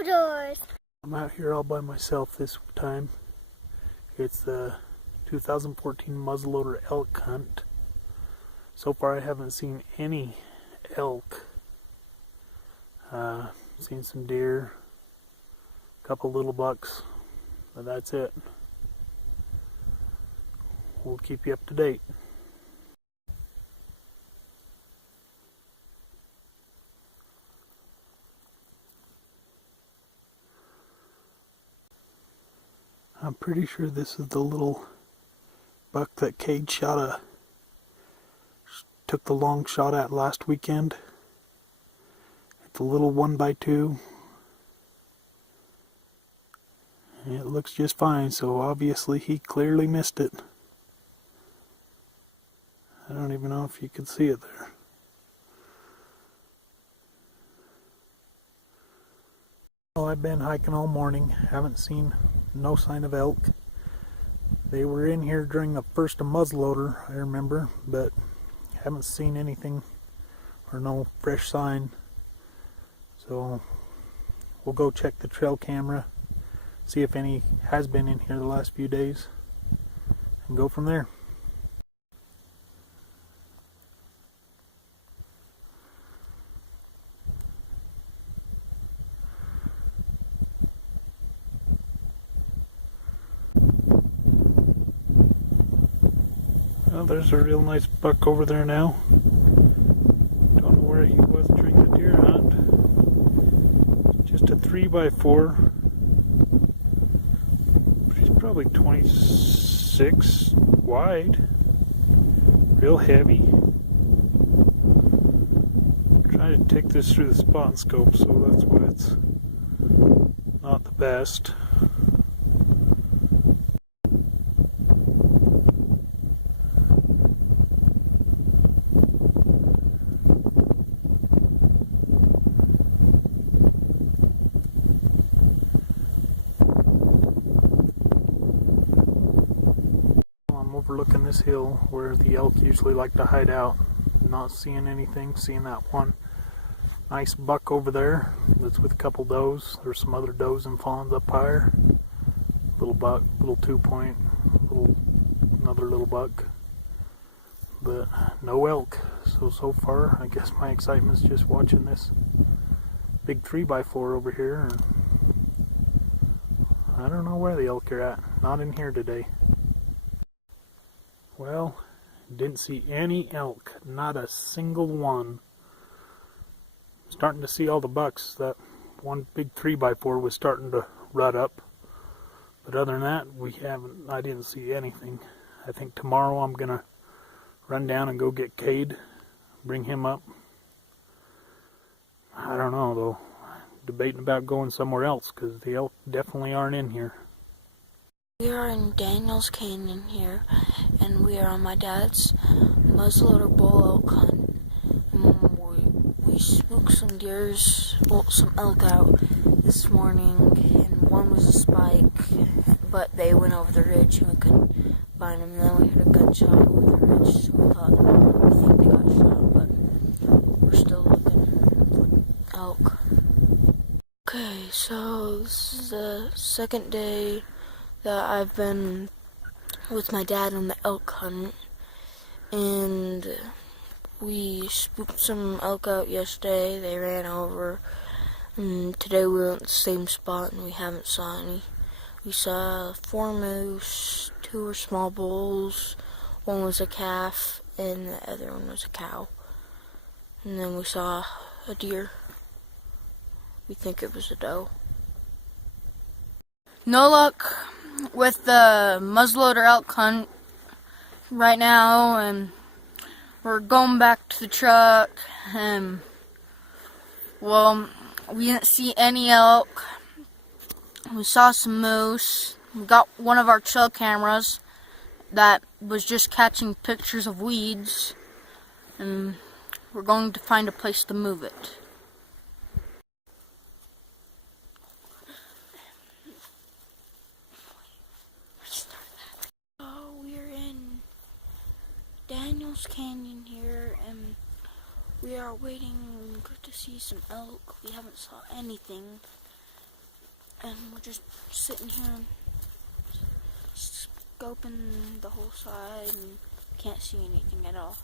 outdoors. I'm out here all by myself this time. It's the 2014 muzzleloader elk hunt. So far I haven't seen any elk. Seen some deer, a couple little bucks, but that's it. We'll keep you up to date. I'm pretty sure this is the little buck that Cade took the long shot at last weekend. It's a little 1x2. It looks just fine, so obviously he clearly missed it. I don't even know if you can see it there. Well, I've been hiking all morning, haven't seen no sign of elk. They were in here during the first muzzleloader, I remember, but haven't seen anything or no fresh sign. So we'll go check the trail camera, see if any has been in here the last few days, and go from there. Well, there's a real nice buck over there now. Don't know where he was during the deer hunt. Just a 3x4. He's probably 26 wide. Real heavy. I'm trying to take this through the spot and scope, so that's why it's not the best. I'm overlooking this hill where the elk usually like to hide out. Not seeing anything, seeing that one nice buck over there that's with a couple does. There's some other does and fawns up higher. Little buck, little 2-point, another little buck. But no elk. So far, I guess my excitement's just watching this big 3x4 over here. And I don't know where the elk are at. Not in here today. Well, didn't see any elk, not a single one. Starting to see all the bucks. That one big 3x4 was starting to rut up. But other than that, I didn't see anything. I think tomorrow I'm gonna run down and go get Cade, bring him up. I don't know though. Debating about going somewhere else because the elk definitely aren't in here. We are in Daniels Canyon here, and we are on my dad's muzzleloader bull elk hunt. We spooked some deers, some elk out this morning, and one was a spike, but they went over the ridge and we couldn't find them. And then we heard a gunshot over the ridge, so we think they got shot, but we're still looking for elk. Okay, so this is the second day that I've been with my dad on the elk hunt, and we spooked some elk out yesterday. They ran over, and today we were at the same spot and we haven't saw any. We saw 4 moose, 2 were small bulls, 1 was a calf, and the other one was a cow. And then we saw a deer. We think it was a doe. No luck with the muzzleloader elk hunt right now, and we're going back to the truck, and well, we didn't see any elk. We saw some moose. We got one of our trail cameras that was just catching pictures of weeds, and we're going to find a place to move it. Daniels Canyon here, and we are waiting to see some elk. We haven't saw anything, And we're just sitting here scoping the whole side and can't see anything at all.